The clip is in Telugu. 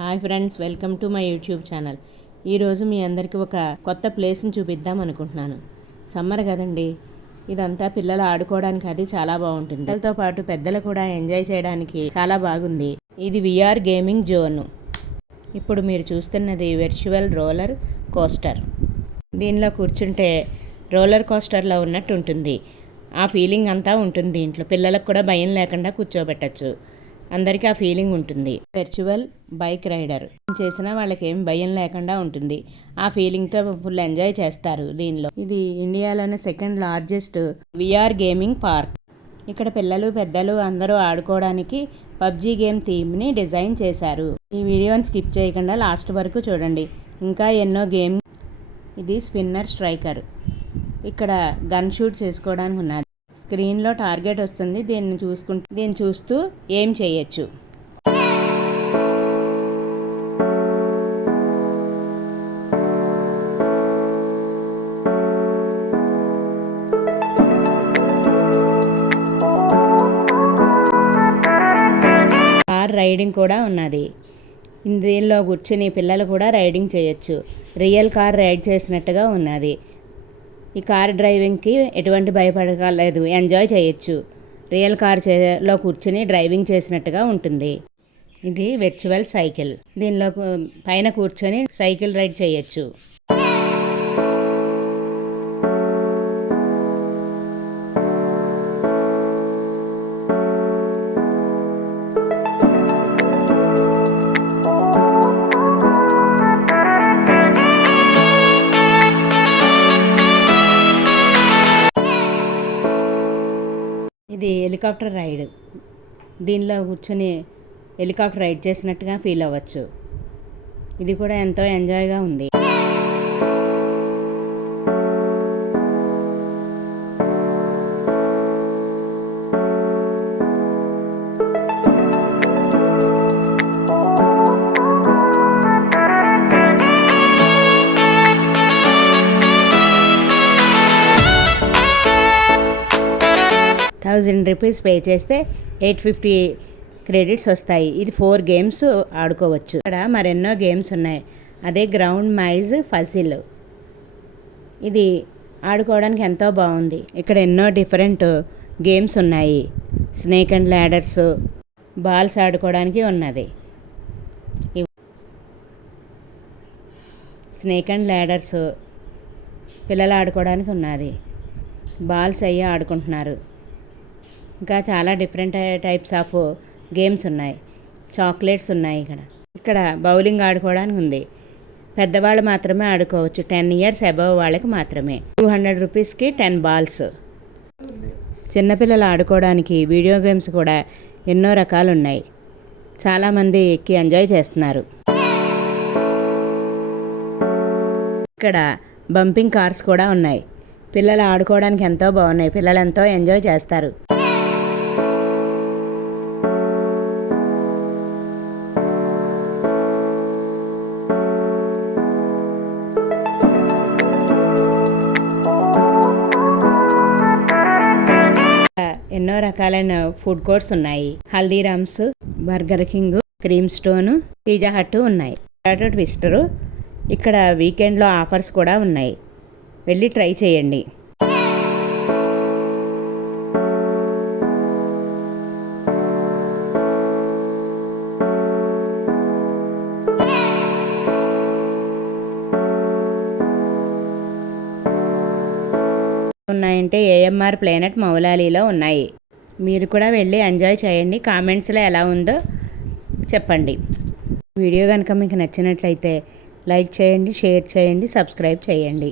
Hi friends, welcome to my YouTube channel. ఈరోజు మీ అందరికీ ఒక కొత్త ప్లేస్ని చూపిద్దాం అనుకుంటున్నాను. సమ్మర్ కదండి, ఇదంతా పిల్లలు ఆడుకోవడానికి అది చాలా బాగుంటుంది. పిల్లలతో పాటు పెద్దలు కూడా ఎంజాయ్ చేయడానికి చాలా బాగుంది. ఇది విఆర్ గేమింగ్ జోన్. ఇప్పుడు మీరు చూస్తున్నది వర్చువల్ రోలర్ కోస్టర్. దీనిలో కూర్చుంటే రోలర్ కోస్టర్లో ఉన్నట్టు ఉంటుంది. ఆ ఫీలింగ్ అంతా ఉంటుంది. దీంట్లో పిల్లలకు కూడా భయం లేకుండా కూర్చోబెట్టచ్చు. అందరికీ ఆ ఫీలింగ్ ఉంటుంది. వర్చువల్ బైక్ రైడర్ చేసినా వాళ్ళకి ఏం భయం లేకుండా ఉంటుంది. ఆ ఫీలింగ్తో ఫుల్ ఎంజాయ్ చేస్తారు దీనిలో. ఇది ఇండియాలోనే second largest VR gaming park. ఇక్కడ పిల్లలు పెద్దలు అందరూ ఆడుకోవడానికి పబ్జీ గేమ్ థీమ్ని డిజైన్ చేశారు. ఈ వీడియోని స్కిప్ చేయకుండా లాస్ట్ వరకు చూడండి. ఇంకా ఎన్నో గేమ్. ఇది స్పిన్నర్ స్ట్రైకర్. ఇక్కడ గన్ షూట్ చేసుకోవడానికి ఉన్నది. స్క్రీన్లో టార్గెట్ వస్తుంది. దీన్ని చూస్తూ ఏం చేయొచ్చు. కార్ రైడింగ్ కూడా ఉన్నది. దీనిలో కూర్చుని పిల్లలు కూడా రైడింగ్ చేయొచ్చు. రియల్ కార్ రైడ్ చేసినట్టుగా ఉన్నది. ఈ కార్ డ్రైవింగ్కి ఎటువంటి భయపడలేదు, ఎంజాయ్ చేయొచ్చు. రియల్ కార్లో కూర్చుని డ్రైవింగ్ చేసినట్టుగా ఉంటుంది. ఇది వర్చువల్ సైకిల్. దీనిలో పైన కూర్చొని సైకిల్ రైడ్ చేయొచ్చు. ఇది హెలికాప్టర్ రైడ్. దీనిలో కూర్చొని హెలికాప్టర్ రైడ్ చేసినట్టుగా ఫీల్ అవ్వచ్చు. ఇది కూడా ఎంతో ఎంజాయ్గా ఉంది. ₹1000 పే చేస్తే 850 క్రెడిట్స్ వస్తాయి. ఇది 4 గేమ్స్ ఆడుకోవచ్చు. ఇక్కడ మరెన్నో గేమ్స్ ఉన్నాయి. అదే గ్రౌండ్ మైజ్ ఫజిల్. ఇది ఆడుకోవడానికి ఎంతో బాగుంది. ఇక్కడ ఎన్నో డిఫరెంట్ గేమ్స్ ఉన్నాయి. స్నేక్ అండ్ ల్యాడర్స్, బాల్స్ ఆడుకోవడానికి ఉన్నది. స్నేక్ అండ్ ల్యాడర్స్ పిల్లలు ఆడుకోవడానికి ఉన్నది. బాల్స్ అయ్యి ఆడుకుంటున్నారు. ఇంకా చాలా డిఫరెంట్ టైప్స్ ఆఫ్ గేమ్స్ ఉన్నాయి. చాక్లెట్స్ ఉన్నాయి. ఇక్కడ బౌలింగ్ ఆడుకోవడానికి ఉంది. పెద్దవాళ్ళు మాత్రమే ఆడుకోవచ్చు. 10 years అబవ్ వాళ్ళకి మాత్రమే. ₹200కి 10 balls. చిన్నపిల్లలు ఆడుకోవడానికి వీడియో గేమ్స్ కూడా ఎన్నో రకాలు ఉన్నాయి. చాలామంది ఎక్కి ఎంజాయ్ చేస్తున్నారు. ఇక్కడ బంపింగ్ కార్స్ కూడా ఉన్నాయి. పిల్లలు ఆడుకోవడానికి ఎంతో బాగున్నాయి. పిల్లలు ఎంతో ఎంజాయ్ చేస్తారు. ఎన్నో రకాలైన ఫుడ్ కోర్ట్స్ ఉన్నాయి. Haldiram's, Burger King, Cream Stone, Pizza Hut ఉన్నాయి. Potato twister. ఇక్కడ వీకెండ్లో ఆఫర్స్ కూడా ఉన్నాయి. వెళ్ళి ట్రై చేయండి. ఉన్నాయంటే ఏఎంఆర్ ప్లానెట్ మౌలాలీలో ఉన్నాయి. మీరు కూడా వెళ్ళి ఎంజాయ్ చేయండి. కామెంట్స్లో ఎలా ఉందో చెప్పండి. వీడియో కనుక మీకు నచ్చినట్లయితే లైక్ చేయండి, షేర్ చేయండి, సబ్స్క్రైబ్ చేయండి.